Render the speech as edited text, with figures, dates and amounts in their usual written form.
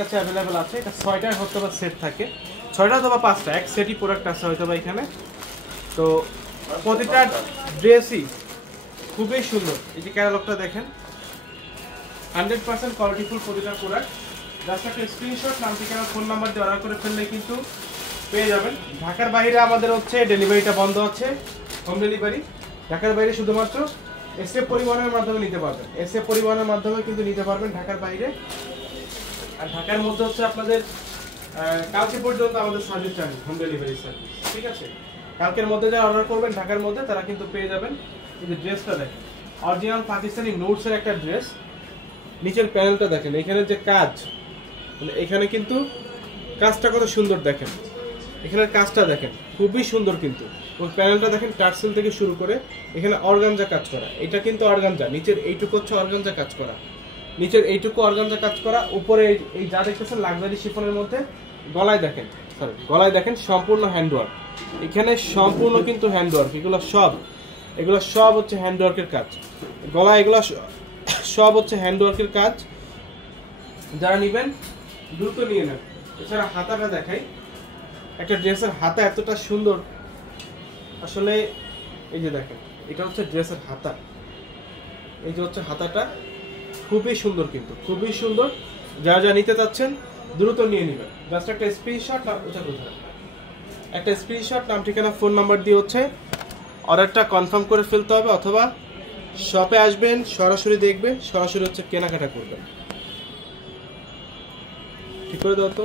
কাছে अवेलेबल আছে। এটা 6টা হয়তোবা সেট থাকে, 6টা অথবা 5টা এক সেটই প্রোডাক্ট আছে হয়তোবা এখানে। তো প্রতিটা ড্রেসই খুবই সুন্দর। এই যে ক্যাটালগটা দেখেন, 100% কোয়ালিটিফুল প্রতিটা প্রোডাক্ট। জাস্ট একটা স্ক্রিনশট, নাম ঠিকানা ফোন নাম্বার দিয়ে অর্ডার করে ফেললে কিন্তু পেয়ে যাবেন। ঢাকার বাইরে আমাদের হচ্ছে ডেলিভারিটা বন্ধ আছে, হোম ডেলিভারি। ঢাকার বাইরে শুধুমাত্র এসএফ পরিবহনের মাধ্যমে নিতে পারবেন, এসএফ পরিবহনের মাধ্যমে কিন্তু নিতে পারবেন ঢাকার বাইরে। আর ঢাকার মধ্যে হচ্ছে আপনাদের কালকে পর্যন্ত আমাদের সার্ভিস চালু, হোম ডেলিভারি সার্ভিস, ঠিক আছে। কালকের মধ্যে যারা অর্ডার করবেন ঢাকার মধ্যে তারা কিন্তু পেয়ে যাবেন। এই যে ড্রেসটা দেখেন, অরিজিনাল পাকিস্তানি নোটসের একটা ড্রেস। নিচের প্যানেলটা দেখেন, এখানে যে কাজ, মানে এখানে কিন্তু কাজটা কত সুন্দর দেখেন, এখানের কাজটা দেখেন খুবই সুন্দর। কিন্তু ওই প্যানেলটা দেখেন টার্সেল থেকে শুরু করে এখানে অর্গানজা কাজ করা, এটা কিন্তু অর্গানজা। নিচের এইটুকু হচ্ছে অর্গানজা কাজ করা, নিচের এইটুকু অর্গানজা কাজ করা। উপরে এই যা দেখতেছেন লাক্সারি শিফনের মধ্যে, গলায় দেখেন, সরি গলায় দেখেন সম্পূর্ণ হ্যান্ডওয়ার্ক। এখানে সম্পূর্ণ কিন্তু হ্যান্ডওয়ার্ক, এগুলো সব হচ্ছে হ্যান্ডওয়ার্কের কাজ। গলা এগুলো সব হচ্ছে হ্যান্ডওয়ার্কের কাজ। যারা নেবেন দ্রুত নিয়ে নেন। এছাড়া হাতাটা দেখাই, একটা ড্রেসের হাতা এতটা সুন্দর আসলে। এই যে দেখেন, এটা হচ্ছে ড্রেসের হাতা, এই যে হচ্ছে হাতাটা খুবই সুন্দর, কিন্তু খুবই সুন্দর। যারা যা নিতে চাচ্ছেন দ্রুত নিয়ে নেবেন। জাস্ট একটা স্ক্রিনশট, একটা স্ক্রিনশট, নাম ঠিকানা ফোন নাম্বার দিয়ে হচ্ছে অর্ডারটা কনফার্ম করে ফেলতে হবে, অথবা শপে আসবেন, সরাসরি দেখবেন, সরাসরি হচ্ছে কেনাকাটা করবেন। ঠিক করে দাও তো।